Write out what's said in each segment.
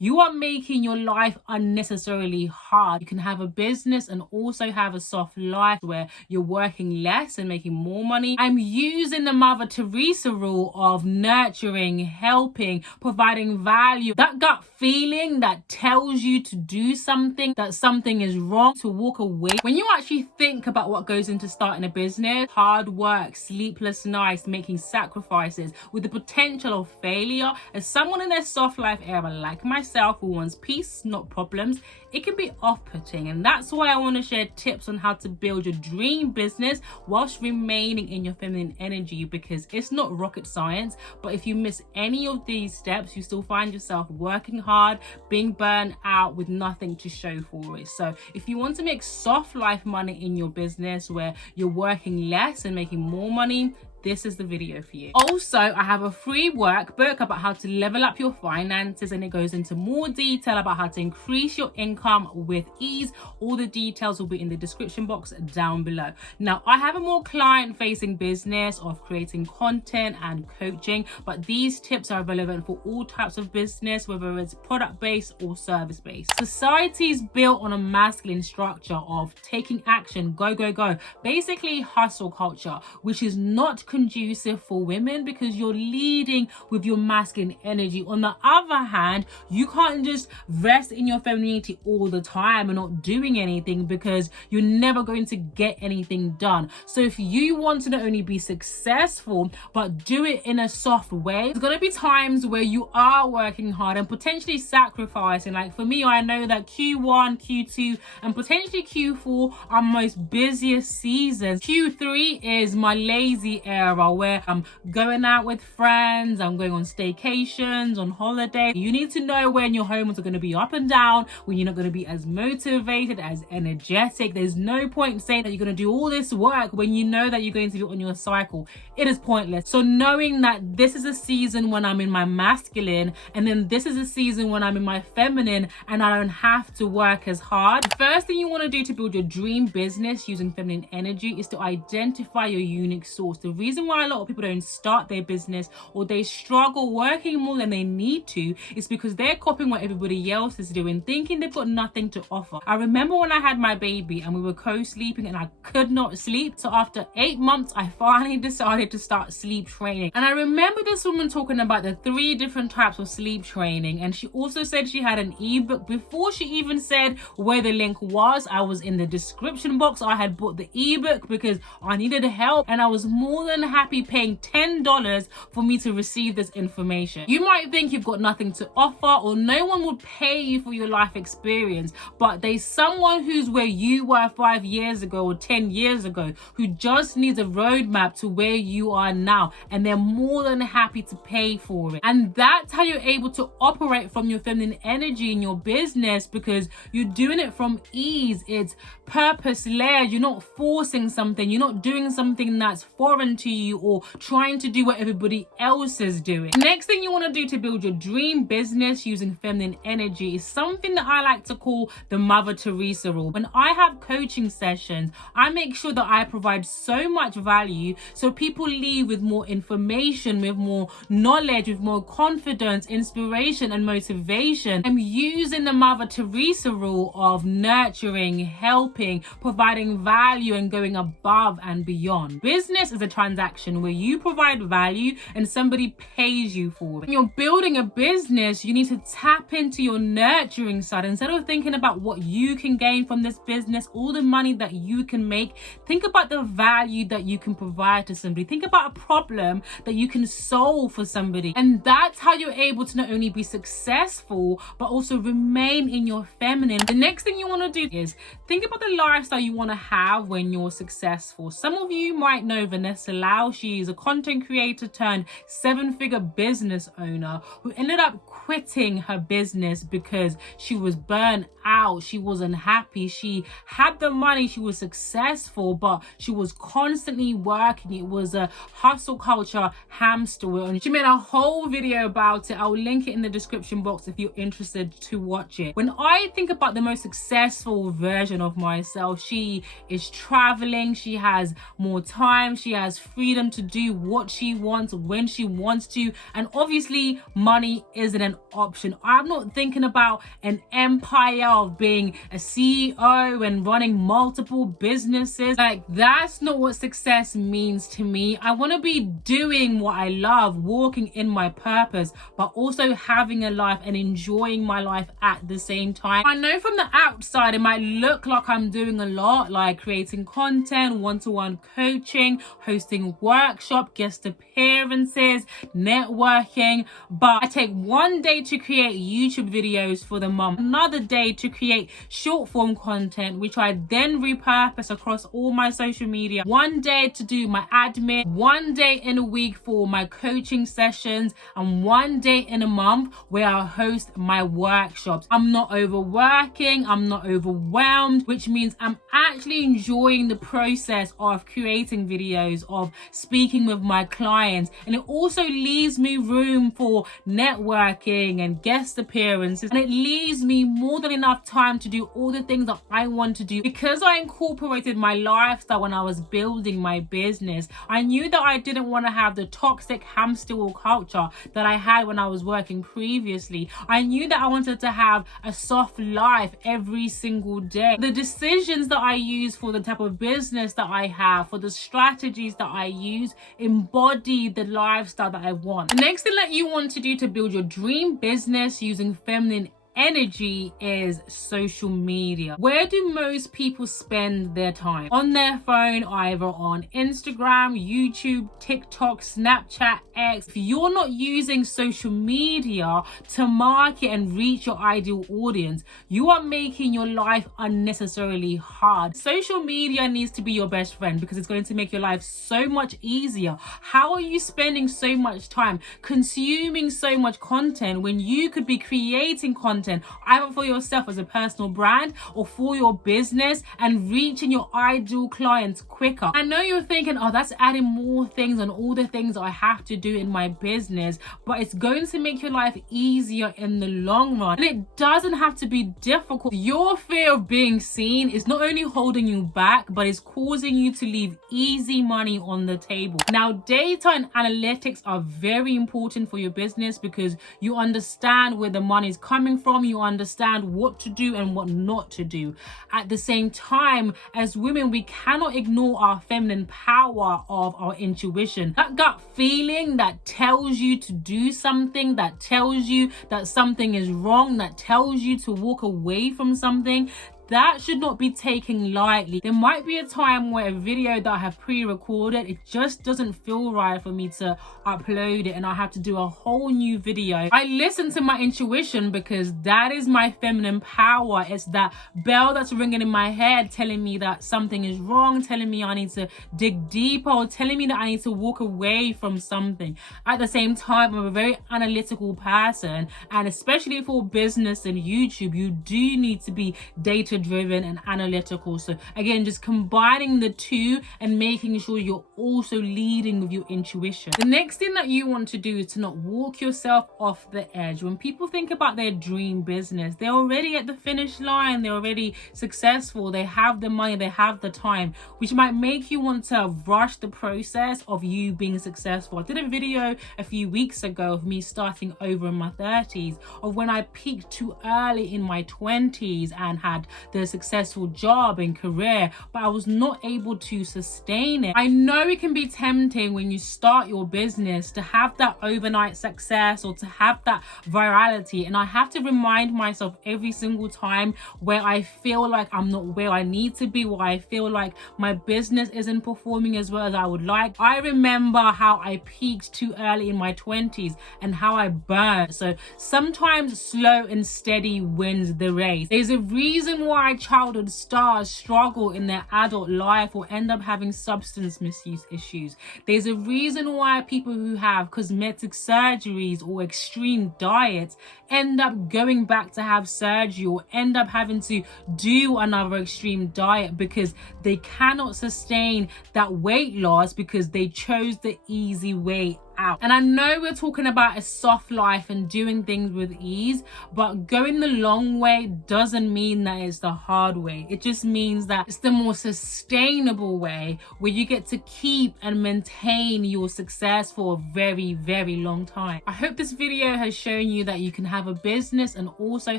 You are making your life unnecessarily hard. You can have a business and also have a soft life where you're working less and making more money. I'm using the Mother Theresa rule of nurturing, helping, providing value. That gut feeling that tells you to do something, that something is wrong, to walk away. When you actually think about what goes into starting a business, hard work, sleepless nights, making sacrifices with the potential of failure, as someone in their soft life era like myself who wants peace, not problems, it can be off-putting. And that's why I want to share tips on how to build your dream business whilst remaining in your feminine energy, because it's not rocket science. But if you miss any of these steps, you still find yourself working hard, being burnt out with nothing to show for it. So if you want to make soft life money in your business where you're working less and making more money, this is the video for you. Also, I have a free workbook about how to level up your finances, and it goes into more detail about how to increase your income with ease. All the details will be in the description box down below. Now, I have a more client-facing business of creating content and coaching, but these tips are relevant for all types of business, whether it's product-based or service-based. Society is built on a masculine structure of taking action, go, go, go. Basically, hustle culture, which is not conducive for women because you're leading with your masculine energy. On the other hand, you can't just rest in your femininity all the time and not doing anything, because you're never going to get anything done. So if you want to not only be successful but do it in a soft way, there's going to be times where you are working hard and potentially sacrificing. Like for me, I know that Q1, Q2 and potentially Q4 are my most busiest seasons. Q3 is my lazy era where I'm going out with friends, I'm going on staycations, on holiday. You need to know when your hormones are going to be up and down, when you're not going to be as motivated, as energetic. There's no point saying that you're going to do all this work when you know that you're going to be on your cycle. It is pointless. So knowing that this is a season when I'm in my masculine, and then this is a season when I'm in my feminine, and I don't have to work as hard. The first thing you want to do to build your dream business using feminine energy is to identify your unique source. The reason why a lot of people don't start their business or they struggle working more than they need to is because they're copying what everybody else is doing, thinking they've got nothing to offer. I remember when I had my baby and we were co-sleeping and I could not sleep. So after 8 months, I finally decided to start sleep training. And I remember this woman talking about the 3 different types of sleep training. And she also said she had an ebook. Before she even said where the link was, I was in the description box. I had bought the ebook because I needed help, and I was more than happy paying $10 for me to receive this information. You might think you've got nothing to offer or no one would pay you for your life experience, but there's someone who's where you were 5 years ago or 10 years ago who just needs a roadmap to where you are now, and they're more than happy to pay for it. And that's how you're able to operate from your feminine energy in your business, because you're doing it from ease. It's purpose-led. You're not forcing something. You're not doing something that's foreign to you or trying to do what everybody else is doing. Next thing you want to do to build your dream business using feminine energy is something that I like to call the Mother Theresa rule. When I have coaching sessions, I make sure that I provide so much value so people leave with more information, with more knowledge, with more confidence, inspiration and motivation. I'm using the Mother Theresa rule of nurturing, helping, providing value and going above and beyond. Business is a transaction where you provide value and somebody pays you for it. When you're building a business, you need to tap into your nurturing side. Instead of thinking about what you can gain from this business, all the money that you can make, think about the value that you can provide to somebody. Think about a problem that you can solve for somebody. And that's how you're able to not only be successful, but also remain in your feminine. The next thing you want to do is think about the lifestyle you want to have when you're successful. Some of you might know Vanessa Lau. She's a content creator turned 7-figure business owner who ended up quitting her business because she was burnt out. She wasn't happy. She had the money. She was successful, but she was constantly working. It was a hustle culture hamster wheel. And she made a whole video about it. I'll link it in the description box if you're interested to watch it. When I think about the most successful version of myself, she is traveling. She has more time. She has freedom to do what she wants when she wants to. And obviously money isn't an option. I'm not thinking about an empire of being a CEO and running multiple businesses. Like, that's not what success means to me. I want to be doing what I love, walking in my purpose, but also having a life and enjoying my life at the same time. I know from the outside it might look like I'm doing a lot, like creating content, one-to-one coaching, hosting workshops, guest appearances, networking, but I take one day to create YouTube videos for the month, another day to create short form content, which I then repurpose across all my social media, one day to do my admin, one day in a week for my coaching sessions, and one day in a month where I host my workshops. I'm not overworking, I'm not overwhelmed, which means I'm actually enjoying the process of creating videos, of speaking with my clients, and it also leaves me room for networking and guest appearances, and it leaves me more than enough time to do all the things that I want to do. Because I incorporated my lifestyle when I was building my business, I knew that I didn't want to have the toxic hamster wheel culture that I had when I was working previously. I knew that I wanted to have a soft life every single day. The decisions that I use for the type of business that I have, for the strategies that I use, embody the lifestyle that I want. The next thing that you want to do to build your dream business using feminine energy is social media. Where do most people spend their time? On their phone, either on Instagram, YouTube, TikTok, Snapchat, X. If you're not using social media to market and reach your ideal audience, you are making your life unnecessarily hard. Social media needs to be your best friend because it's going to make your life so much easier. How are you spending so much time consuming so much content when you could be creating content either for yourself as a personal brand or for your business and reaching your ideal clients quicker? I know you're thinking, oh, that's adding more things on all the things I have to do in my business, but it's going to make your life easier in the long run. And it doesn't have to be difficult. Your fear of being seen is not only holding you back, but it's causing you to leave easy money on the table. Now, data and analytics are very important for your business because you understand where the money is coming from. You understand what to do and what not to do. At the same time, as women, we cannot ignore our feminine power of our intuition. That gut feeling that tells you to do something, that tells you that something is wrong, that tells you to walk away from something, that should not be taken lightly. There might be a time where a video that I have pre-recorded, it just doesn't feel right for me to upload it and I have to do a whole new video. I listen to my intuition because that is my feminine power. It's that bell that's ringing in my head telling me that something is wrong, telling me I need to dig deeper, or telling me that I need to walk away from something. At the same time, I'm a very analytical person, and especially for business and YouTube, you do need to be data driven and analytical. So again, just combining the two and making sure you're also leading with your intuition. The next thing that you want to do is to not walk yourself off the edge. When people think about their dream business, they're already at the finish line, they're already successful, they have the money, they have the time, which might make you want to rush the process of you being successful. I did a video a few weeks ago of me starting over in my 30s, of when I peaked too early in my 20s and had the successful job and career, but I was not able to sustain it. I know it can be tempting when you start your business to have that overnight success or to have that virality, and I have to remind myself every single time where I feel like I'm not where I need to be, where I feel like my business isn't performing as well as I would like. I remember how I peaked too early in my 20s and how I burned. So sometimes slow and steady wins the race. There's a reason why childhood stars struggle in their adult life or end up having substance misuse issues. There's a reason why people who have cosmetic surgeries or extreme diets end up going back to have surgery or end up having to do another extreme diet, because they cannot sustain that weight loss because they chose the easy way out. And I know we're talking about a soft life and doing things with ease, but going the long way doesn't mean that it's the hard way. It just means that it's the more sustainable way, where you get to keep and maintain your success for a very, very long time. I hope this video has shown you that you can have a business and also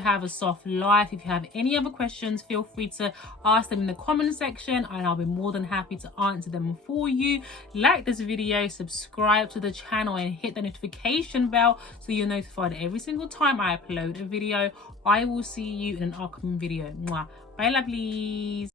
have a soft life. If you have any other questions, feel free to ask them in the comment section and I'll be more than happy to answer them for you. Like this video, subscribe to the channel and hit the notification bell so you're notified every single time I upload a video. I will see you in an upcoming video. Mwah. Bye lovelies.